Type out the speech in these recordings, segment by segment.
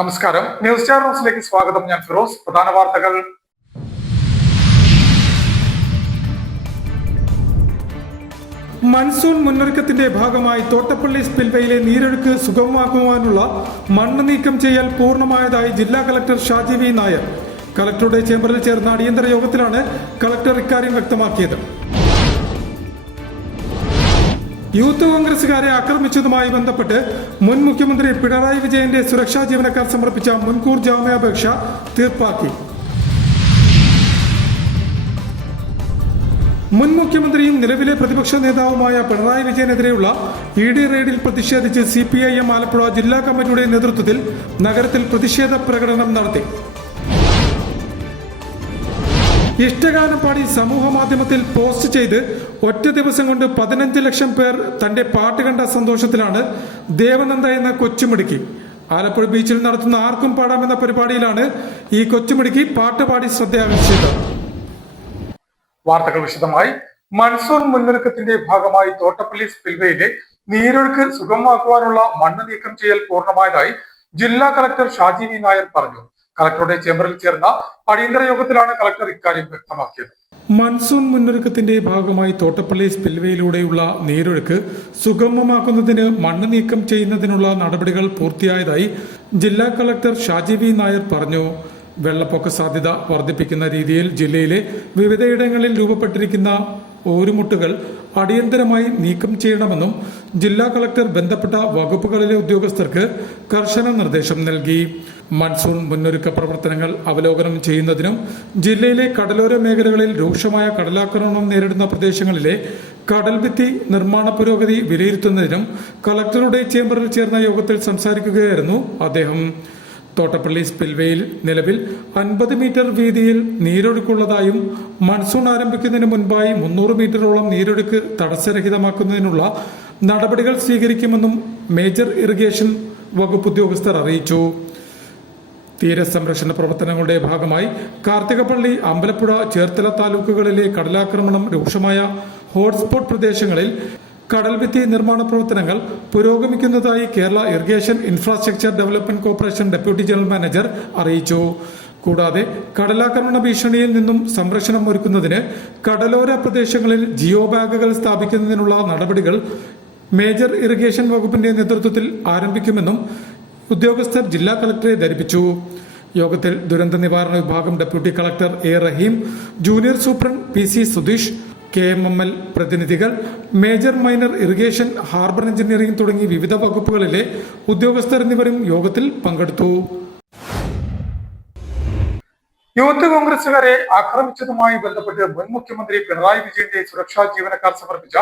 നമസ്കാരം. News star ന്യൂസിലേക്ക് സ്വാഗതം. ഞാൻ ഫിറോസ്. പ്രധാന വാർത്തകൾ. മൺസൂൺ മുന്നൊരുക്കത്തിന്റെ ഭാഗമായി തോട്ടപ്പള്ളി സ്പിൽവേയിലെ നീരൊഴുക്ക് സുഗമമാക്കുവാനുള്ള മണ്ണ് നീക്കം ചെയ്യൽ പൂർണ്ണമായതായി ജില്ലാ കളക്ടർ ഷാജി വി നായർ. കളക്ടറുടെ ചേംബറിൽ ചേർന്ന അടിയന്തര യോഗത്തിലാണ് കളക്ടർ ഇക്കാര്യം വ്യക്തമാക്കിയത്. യൂത്ത് കോൺഗ്രസുകാരെ ആക്രമിച്ചതുമായി ബന്ധപ്പെട്ട് മുൻ മുഖ്യമന്ത്രി പിണറായി വിജയന്റെ സുരക്ഷാ ജീവനക്കാർ സമർപ്പിച്ച മുൻകൂർ ജാമ്യാപേക്ഷ തീർപ്പാക്കി. മുൻ മുഖ്യമന്ത്രിയും നിലവിലെ പ്രതിപക്ഷ നേതാവുമായ പിണറായി വിജയനെതിരെയുള്ള ED റെയ്ഡിൽ പ്രതിഷേധിച്ച് CPIM ആലപ്പുഴ ജില്ലാ കമ്മിറ്റിയുടെ നേതൃത്വത്തിൽ നഗരത്തിൽ പ്രതിഷേധ പ്രകടനം നടത്തി. ഇഷ്ടഗാനം പാടി സമൂഹ മാധ്യമത്തിൽ പോസ്റ്റ് ചെയ്ത് ഒറ്റ ദിവസം കൊണ്ട് 15 ലക്ഷം പേർ തന്റെ പാട്ട് കണ്ട സന്തോഷത്തിലാണ് ദേവനന്ദ എന്ന കൊച്ചുമിടുക്കി. ആലപ്പുഴ ബീച്ചിൽ നടത്തുന്ന ആർക്കും പാടാമെന്ന പരിപാടിയിലാണ് ഈ കൊച്ചുമിടുക്കി പാട്ട് പാടി ശ്രദ്ധയാകർഷിച്ചത്. വാർത്തകൾ വിശദമായി. മൺസൂൺ മുന്നൊരുക്കത്തിന്റെ ഭാഗമായി തോട്ടപ്പള്ളി സ്പിൽവേയിലെ നീരൊഴുക്ക് സുഗമമാക്കുവാനുള്ള മണ്ണ് നീക്കം ചെയ്യൽ പൂർണ്ണമായതായി ജില്ലാ കളക്ടർ ഷാജി വി നായർ പറഞ്ഞു. കളക്ടറുടെ ചേംബറിൽ ചേർന്ന അടിയന്തര യോഗത്തിലാണ് കളക്ടർ ഇക്കാര്യം വ്യക്തമാക്കിയത്. മൺസൂൺ മുന്നൊരുക്കത്തിന്റെ ഭാഗമായി തോട്ടപ്പള്ളി സ്പിൽവേയിലൂടെയുള്ള നീരൊഴുക്ക് സുഗമമാക്കുന്നതിന് മണ്ണ് നീക്കം ചെയ്യുന്നതിനുള്ള നടപടികൾ പൂർത്തിയായതായി ജില്ലാ കളക്ടർ ഷാജി വി നായർ പറഞ്ഞു. വെള്ളപ്പൊക്ക സാധ്യത വർദ്ധിപ്പിക്കുന്ന രീതിയിൽ ജില്ലയിലെ വിവിധയിടങ്ങളിൽ രൂപപ്പെട്ടിരിക്കുന്ന ഓരുമുട്ടുകൾ അടിയന്തരമായി നീക്കം ചെയ്യണമെന്നും ജില്ലാ കളക്ടർ ബന്ധപ്പെട്ട വകുപ്പുകളിലെ ഉദ്യോഗസ്ഥർക്ക് കർശന നിർദ്ദേശം നൽകി. മൺസൂൺ മുന്നൊരുക്ക പ്രവർത്തനങ്ങൾ അവലോകനം ചെയ്യുന്നതിനും ജില്ലയിലെ കടലോര മേഖലകളിൽ രൂക്ഷമായ കടലാക്രമണം നേരിടുന്ന പ്രദേശങ്ങളിലെ കടൽഭിത്തി നിർമ്മാണ പുരോഗതി വിലയിരുത്തുന്നതിനും കളക്ടറുടെ ചേംബറിൽ ചേർന്ന യോഗത്തിൽ സംസാരിക്കുകയായിരുന്നു അദ്ദേഹം. തോട്ടപ്പള്ളി സ്പിൽവേയിൽ നിലവിൽ 50 മീറ്റർ വീതിയിൽ നീരൊഴുക്കുള്ളതായും മൺസൂൺ ആരംഭിക്കുന്നതിന് മുൻപായി 300 മീറ്ററോളം നീരൊഴുക്ക് തടസ്സരഹിതമാക്കുന്നതിനുള്ള നടപടികൾ സ്വീകരിക്കുമെന്നും മേജർ ഇറിഗേഷൻ വകുപ്പ് ഉദ്യോഗസ്ഥർ അറിയിച്ചു. തീരസംരക്ഷണ പ്രവർത്തനങ്ങളുടെ ഭാഗമായി കാർത്തികപ്പള്ളി, അമ്പലപ്പുഴ, ചേർത്തല താലൂക്കുകളിലെ കടലാക്രമണം രൂക്ഷമായ ഹോട്ട്സ്പോട്ട് പ്രദേശങ്ങളിൽ കടൽഭിത്തി നിർമ്മാണ പ്രവർത്തനങ്ങൾ പുരോഗമിക്കുന്നതായി Kerala irrigation infrastructure development corporation deputy general manager അറിയിച്ചു. കൂടാതെ കടലാക്രമണ ഭീഷണിയിൽ നിന്നും സംരക്ഷണം ഒരുക്കുന്നതിന് കടലോര പ്രദേശങ്ങളിൽ ജിയോ ബാഗുകൾ സ്ഥാപിക്കുന്നതിനുള്ള നടപടികൾ മേജർ ഇറിഗേഷൻ വകുപ്പിന്റെ നേതൃത്വത്തിൽ ആരംഭിക്കുമെന്നും ഉദ്യോഗസ്ഥർ ജില്ലാ കളക്ടറെ ധരിപ്പിച്ചു. യോഗത്തിൽ ദുരന്ത നിവാരണ വിഭാഗം deputy collector A. Rahim, junior superintendent PC. Sudheesh, KMML പ്രതിനിധികൾ, major minor irrigation, harbour engineering തുടങ്ങി വിവിധ വകുപ്പുകളിലെ ഉദ്യോഗസ്ഥർ എന്നിവരും യോഗത്തിൽ പങ്കെടുത്തു. യൂത്ത് കോൺഗ്രസുകാരെ ആക്രമിച്ചതുമായി ബന്ധപ്പെട്ട് മുൻ മുഖ്യമന്ത്രി പിണറായി വിജയന്റെ സുരക്ഷാ ജീവനക്കാർ സമർപ്പിച്ച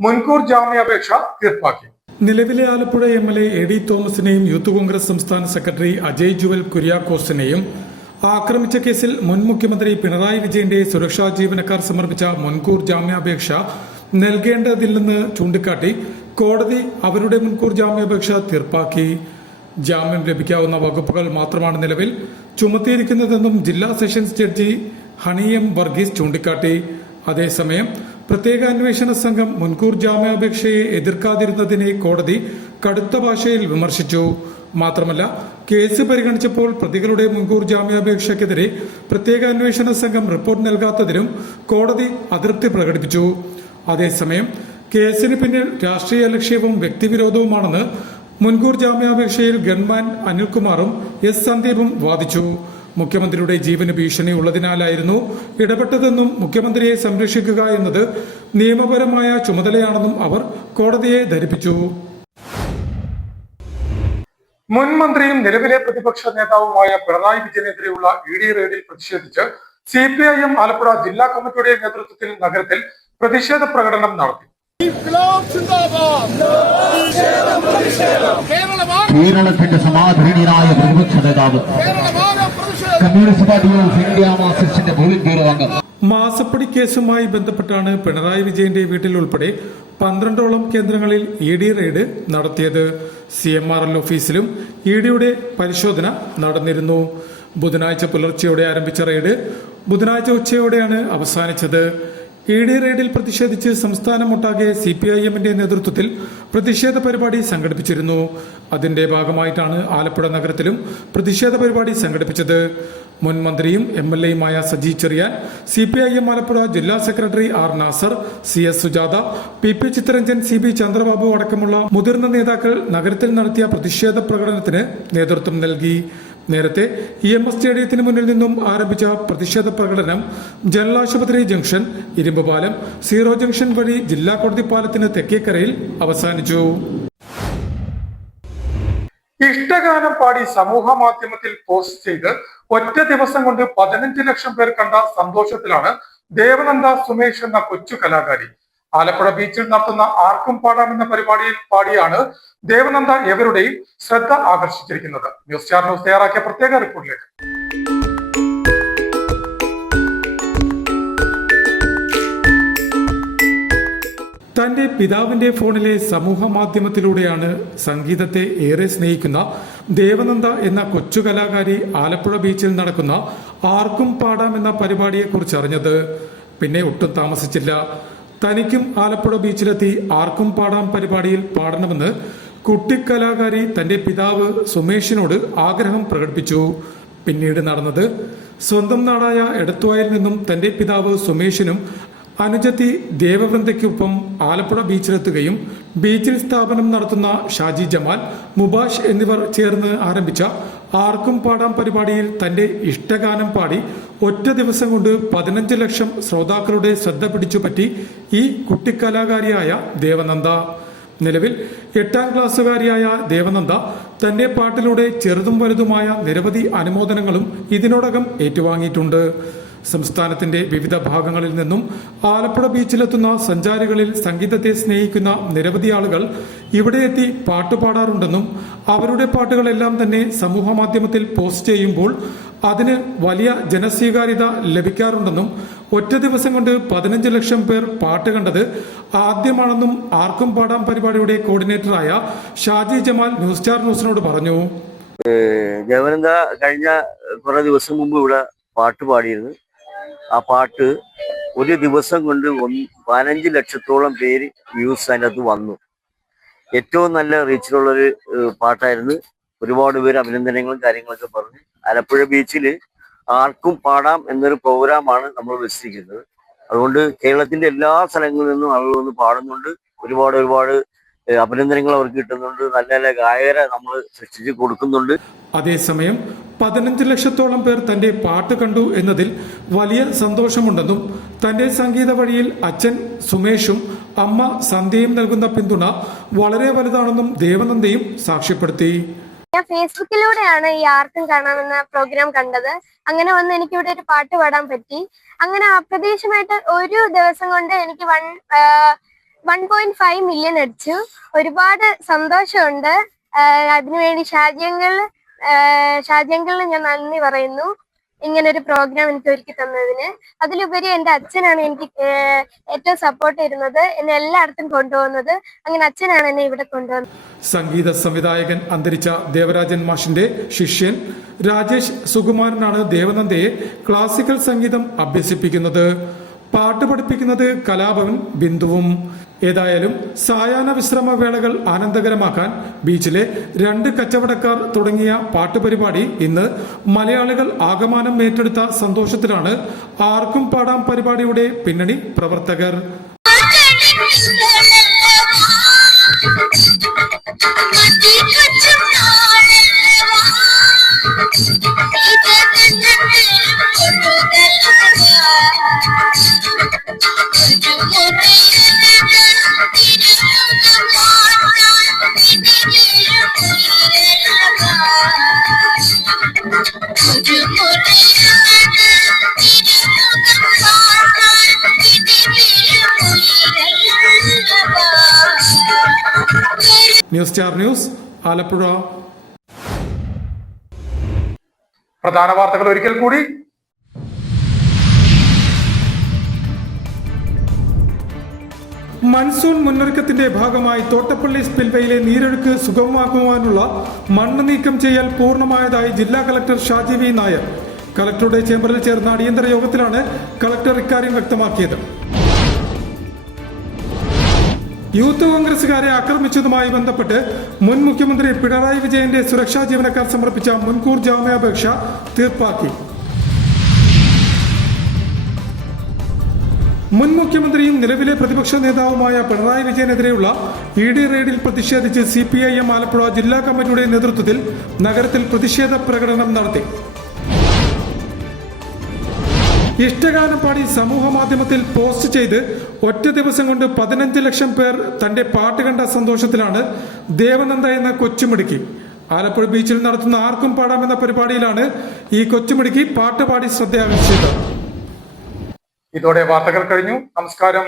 മുൻകൂർ ജാമ്യാപേക്ഷ തീർപ്പാക്കി. നിലവിലെ ആലപ്പുഴ MLA AD തോമസിനെയും യൂത്ത് കോൺഗ്രസ് സംസ്ഥാന സെക്രട്ടറി അജയ് ജുവൽ കുര്യാക്കോസിനെയും ആക്രമിച്ച കേസിൽ മുൻ മുഖ്യമന്ത്രി പിണറായി വിജയന്റെ സുരക്ഷാ ജീവനക്കാർ സമർപ്പിച്ച മുൻകൂർ ജാമ്യാപേക്ഷ നൽകേണ്ടതില്ലെന്ന് ചൂണ്ടിക്കാട്ടി കോടതി അവരുടെ മുൻകൂർ ജാമ്യാപേക്ഷ തീർപ്പാക്കി. ജാമ്യം ലഭിക്കാവുന്ന വകുപ്പുകൾ മാത്രമാണ് നിലവിൽ ചുമത്തിയിരിക്കുന്നതെന്നും ജില്ലാ sessions judge honey M. Varghese ചൂണ്ടിക്കാട്ടി. അതേസമയം പ്രത്യേക അന്വേഷണ സംഘം മുൻകൂർ ജാമ്യാപേക്ഷയെ എതിർക്കാതിരുന്നതിനെ കോടതി കടുത്ത ഭാഷയിൽ വിമർശിച്ചു. മാത്രമല്ല, കേസ് പരിഗണിച്ചപ്പോൾ പ്രതികളുടെ മുൻകൂർ ജാമ്യാപേക്ഷയ്ക്കെതിരെ പ്രത്യേക അന്വേഷണ സംഘം റിപ്പോർട്ട് നൽകാത്തതിനും കോടതി അതൃപ്തി പ്രകടിപ്പിച്ചു. അതേസമയം കേസിന് പിന്നിൽ രാഷ്ട്രീയ ലക്ഷ്യവും വ്യക്തിവിരോധവുമാണെന്ന് മുൻകൂർ ജാമ്യാപേക്ഷയിൽ ഗൺമാൻ അനിൽകുമാറും S. സന്ദീപും വാദിച്ചു. മുഖ്യമന്ത്രിയുടെ ജീവന് ഭീഷണി ഉള്ളതിനാലായിരുന്നു ഇടപെട്ടതെന്നും മുഖ്യമന്ത്രിയെ സംരക്ഷിക്കുക എന്നത് നിയമപരമായ ചുമതലയാണെന്നും അവർ കോടതിയെ ധരിപ്പിച്ചു. മുൻ മന്ത്രിയും നിലവിലെ പ്രതിപക്ഷ നേതാവുമായ പിണറായി വിജയനെതിരെയുള്ള ED റെയ്ഡിൽ പ്രതിഷേധിച്ച് CPIM ആലപ്പുഴ ജില്ലാ കമ്മിറ്റിയുടെ നേതൃത്വത്തിൽ നഗരത്തിൽ പ്രതിഷേധ പ്രകടനം നടത്തി. കേരളത്തിന്റെ സമാധാനീയനായ പ്രതിപക്ഷ നേതാവ് കമ്മ്യൂണിസ്റ്റ് പാർട്ടി ഓഫ് ഇന്ത്യ മാർക്സിസ്റ്റിന്റെ പോളിറ്റ് അംഗം മാസപ്പടി കേസുമായി ബന്ധപ്പെട്ടാണ് പിണറായി വിജയന്റെ വീട്ടിൽ ഉൾപ്പെടെ 12ഓളം കേന്ദ്രങ്ങളിൽ ED റെയ്ഡ് നടത്തിയത്. CMRL ഓഫീസിലും EDയുടെ പരിശോധന നടന്നിരുന്നു. ബുധനാഴ്ച പുലർച്ചെയോടെ ആരംഭിച്ച റെയ്ഡ് ബുധനാഴ്ച ഉച്ചയോടെയാണ് അവസാനിച്ചത്. ED റെയ്ഡിൽ പ്രതിഷേധിച്ച് സംസ്ഥാനമൊട്ടാകെ CPIM-ന്റെ നേതൃത്വത്തിൽ പ്രതിഷേധ പരിപാടി സംഘടിപ്പിച്ചിരുന്നു. അതിന്റെ ഭാഗമായിട്ടാണ് ആലപ്പുഴ നഗരത്തിലും പ്രതിഷേധ പരിപാടി സംഘടിപ്പിച്ചത്. മുൻ മന്ത്രിയും MLA-യുമായ സജി ചെറിയാൻ, CPIM ആലപ്പുഴ ജില്ലാ secretary R. Nasar, CS Sujatha, PP Chittaranjan, CB Chandrababu അടക്കമുള്ള മുതിർന്ന നേതാക്കൾ നഗരത്തിൽ നടത്തിയ പ്രതിഷേധ പ്രകടനത്തിന് നേതൃത്വം നൽകി. നേരത്തെ EMS സ്റ്റേഡിയത്തിന് മുന്നിൽ നിന്നും ആരംഭിച്ച പ്രതിഷേധ പ്രകടനം ജനറൽ ആശുപത്രി ജംഗ്ഷൻ, ഇരുമ്പുപാലം, സീറോ ജംഗ്ഷൻ വഴി ജില്ലാ കോടതി പാലത്തിന് തെക്കേക്കരയിൽ അവസാനിച്ചു. ഇഷ്ടഗാനം പാടി സമൂഹ മാധ്യമത്തിൽ പോസ്റ്റ് ചെയ്ത് ഒറ്റ ദിവസം കൊണ്ട് 15 ലക്ഷം പേർ കണ്ട സന്തോഷത്തിലാണ് ദേവനന്ദ സുമേഷ് എന്ന കൊച്ചു കലാകാരി. ആലപ്പുഴ ബീച്ചിൽ നടത്തുന്ന ആർക്കും പാടാം എന്ന പരിപാടിയിൽ പാടിയാണ് ദേവനന്ദ എവരുടെയും ശ്രദ്ധ ആകർഷിച്ചിരിക്കുന്നത്. ന്യൂസ് സ്റ്റാർ ന്യൂസ് തയ്യാറാക്കിയ പ്രത്യേക റിപ്പോർട്ടിലേക്ക്. തന്റെ പിതാവിന്റെ ഫോണിലെ സമൂഹ മാധ്യമത്തിലൂടെയാണ് സംഗീതത്തെ ഏറെ സ്നേഹിക്കുന്ന ദേവനന്ദ എന്ന കൊച്ചു കലാകാരി ആലപ്പുഴ ബീച്ചിൽ നടക്കുന്ന ആർക്കും പാടാം എന്ന പരിപാടിയെക്കുറിച്ച് അറിഞ്ഞത്. പിന്നെ ഒട്ടും താമസിച്ചില്ല. തനിക്കും ആലപ്പുഴ ബീച്ചിലെത്തി ആർക്കും പാടാം പരിപാടിയിൽ പാടണമെന്ന് കുട്ടിക്കലാകാരി തന്റെ പിതാവ് സുമേഷിനോട് ആഗ്രഹം പ്രകടിപ്പിച്ചു. പിന്നീട് നടന്നത് സ്വന്തം നാടായ എടത്വായിൽ നിന്നും തന്റെ പിതാവ് സുമേഷിനും അനുജത്തി ദേവവൃന്ദയ്ക്കൊപ്പം ആലപ്പുഴ ബീച്ചിലെത്തുകയും ബീച്ചിൽ സ്ഥാപനം നടത്തുന്ന ഷാജി ജമാൽ, മുബാഷ് എന്നിവർ ചേർന്ന് ആരംഭിച്ച ആർക്കും പാടാം പരിപാടിയിൽ തന്റെ ഇഷ്ടഗാനം പാടി ഒറ്റ ദിവസം കൊണ്ട് 15 ലക്ഷം ശ്രോതാക്കളുടെ ശ്രദ്ധ പിടിച്ചുപറ്റി ഈ കുട്ടിക്കലാകാരിയായ ദേവനന്ദ. നിലവിൽ 8ാം ക്ലാസ്സുകാരിയായ ദേവനന്ദ തന്റെ പാട്ടിലൂടെ ചെറുതും വലുതുമായ നിരവധി അനുമോദനങ്ങളും ഇതിനോടകം ഏറ്റുവാങ്ങിയിട്ടുണ്ട്. സംസ്ഥാനത്തിന്റെ വിവിധ ഭാഗങ്ങളിൽ നിന്നും ആലപ്പുഴ ബീച്ചിലെത്തുന്ന സഞ്ചാരികളിൽ സംഗീതത്തെ സ്നേഹിക്കുന്ന നിരവധി ആളുകൾ ഇവിടെ എത്തി പാട്ടുപാടാറുണ്ടെന്നും അവരുടെ പാട്ടുകളെല്ലാം തന്നെ സമൂഹ മാധ്യമത്തിൽ പോസ്റ്റ് ചെയ്യുമ്പോൾ അതിന് വലിയ ജനസ്വീകാര്യത ലഭിക്കാറുണ്ടെന്നും ഒറ്റ ദിവസം കൊണ്ട് 15 ലക്ഷം പേർ പാട്ട് കണ്ടത് ആദ്യമാണെന്നും ആർക്കും പാടാം പരിപാടിയുടെ കോർഡിനേറ്ററായ ഷാജി ജമാൽ ന്യൂസ് സ്റ്റാർ ന്യൂസിനോട് പറഞ്ഞു. ദേവനന്ദ കഴിഞ്ഞ കുറെ ദിവസം മുമ്പ് ഇവിടെ പാട്ട് പാടിയിരുന്നു. ആ പാട്ട് ഒരു ദിവസം കൊണ്ട് 15 ലക്ഷത്തോളം പേര് വ്യൂസ് അതിനകത്ത് വന്നു. ഏറ്റവും നല്ല റീച്ചിലുള്ളൊരു പാട്ടായിരുന്നു. ഒരുപാട് പേര് അഭിനന്ദനങ്ങളും കാര്യങ്ങളൊക്കെ പറഞ്ഞു. ആലപ്പുഴ ബീച്ചിൽ ആർക്കും പാടാം എന്നൊരു പ്രോഗ്രാമാണ് നമ്മൾ വെച്ചിരിക്കുന്നത്. അതുകൊണ്ട് കേരളത്തിന്റെ എല്ലാ സ്ഥലങ്ങളിൽ നിന്നും ആളുകൾ വന്ന് പാടുന്നുണ്ട്. ഒരുപാട് അഭിനന്ദനങ്ങൾ അവർക്ക് കിട്ടുന്നുണ്ട്. നല്ല നല്ല ഗായകരെ നമ്മൾ സൃഷ്ടിച്ച് കൊടുക്കുന്നുണ്ട്. അതേസമയം 15 ലക്ഷത്തോളം പേർ തന്റെ പാട്ട് കണ്ടു എന്നതിൽ വലിയ സന്തോഷമുണ്ടെന്നും തന്റെ സംഗീത വഴിയിൽ അച്ഛൻ സുമേഷും അമ്മ സന്ധ്യയും നൽകുന്ന പിന്തുണ വളരെ വലുതാണെന്നും ദേവനന്ദയും സാക്ഷ്യപ്പെടുത്തി. ഞാൻ ഫേസ്ബുക്കിലൂടെയാണ് ഈ ആർക്കും കാണാമെന്ന പ്രോഗ്രാം കണ്ടത്. അങ്ങനെ വന്ന് എനിക്ക് ഇവിടെ ഒരു പാട്ട് പാടാൻ പറ്റി. അങ്ങനെ അപ്രതീക്ഷിതമായിട്ട് ഒരു ദിവസം കൊണ്ട് എനിക്ക് 1.5 മില്യൺ അടിച്ചു. ഒരുപാട് സന്തോഷമുണ്ട്. അതിനുവേണ്ടി ഷാജിയങ്കളിന് ഞാൻ നന്ദി പറയുന്നു, ഇങ്ങനൊരു പ്രോഗ്രാം എനിക്ക് ഒരുക്കി തന്നതിന്. അതിലുപരി എൻ്റെ അച്ഛനാണ് എനിക്ക് ഏറ്റവും സപ്പോർട്ട് ചെയ്യുന്നത്, എന്നെ എല്ലായിടത്തും കൊണ്ടുപോകുന്നത്. അങ്ങനെ അച്ഛനാണ് എന്നെ ഇവിടെ കൊണ്ടുവന്നത്. സംഗീത സംവിധായകൻ അന്തരിച്ച ദേവരാജൻ മാഷിന്റെ ശിഷ്യൻ രാജേഷ് സുകുമാരനാണ് ദേവനന്ദയെ ക്ലാസിക്കൽ സംഗീതം അഭ്യസിപ്പിക്കുന്നത്. പാട്ട് പഠിപ്പിക്കുന്നത് കലാഭവൻ ബിന്ദുവും. ഏതായാലും സായാഹ്ന വിശ്രമ വേളകൾ ആനന്ദകരമാക്കാൻ ബീച്ചിലെ 2 കച്ചവടക്കാർ തുടങ്ങിയ പാട്ടുപരിപാടി ഇന്ന് മലയാളികൾ ആകമാനം ഏറ്റെടുത്ത സന്തോഷത്തിലാണ് ആർക്കും പാടാം പരിപാടിയുടെ പിന്നണി പ്രവർത്തകർ. News star news Alappuzha. പ്രധാന വാർത്തകൾ ഒരിക്കൽ കൂടി. മൺസൂൺ മുന്നൊരുക്കത്തിന്റെ ഭാഗമായി തോട്ടപ്പള്ളി സ്പിൽവേയിലെ നീരൊഴുക്ക് സുഗമമാക്കുവാനുള്ള മണ്ണ് നീക്കം ചെയ്യൽ പൂർണ്ണമായതായി ജില്ലാ കളക്ടർ ഷാജി വി നായർ. കളക്ടറുടെ ചേംബറിൽ ചേർന്ന അടിയന്തര യോഗത്തിലാണ് കളക്ടർ ഇക്കാര്യം വ്യക്തമാക്കിയത്. യൂത്ത് കോൺഗ്രസുകാരെ ആക്രമിച്ചതുമായി ബന്ധപ്പെട്ട് മുൻ മുഖ്യമന്ത്രി പിണറായി വിജയന്റെ സുരക്ഷാ ജീവനക്കാർ സമർപ്പിച്ച മുൻകൂർ ജാമ്യാപേക്ഷ തീർപ്പാക്കി. മുൻ മുഖ്യമന്ത്രിയും നിലവിലെ പ്രതിപക്ഷ നേതാവുമായ പിണറായി വിജയനെതിരെയുള്ള ED റെയ്ഡിൽ പ്രതിഷേധിച്ച് CPIM ആലപ്പുഴ ജില്ലാ കമ്മിറ്റിയുടെ നേതൃത്വത്തിൽ നഗരത്തിൽ പ്രതിഷേധ പ്രകടനം നടത്തി. ഇഷ്ടഗാനം പാടി സമൂഹ മാധ്യമത്തിൽ പോസ്റ്റ് ചെയ്ത് ഒറ്റ ദിവസം കൊണ്ട് 15 ലക്ഷം പേർ തന്റെ പാട്ട് കണ്ട സന്തോഷത്തിലാണ് ദേവനന്ദ എന്ന കൊച്ചുമിടുക്കി. ആലപ്പുഴ ബീച്ചിൽ നടത്തുന്ന ആർക്കും പാടാമെന്ന പരിപാടിയിലാണ് ഈ കൊച്ചുമിടുക്കി പാട്ടുപാടി ശ്രദ്ധയാകർഷിച്ചത്. ഇതോടെ വാർത്തകൾ കഴിഞ്ഞു. നമസ്കാരം.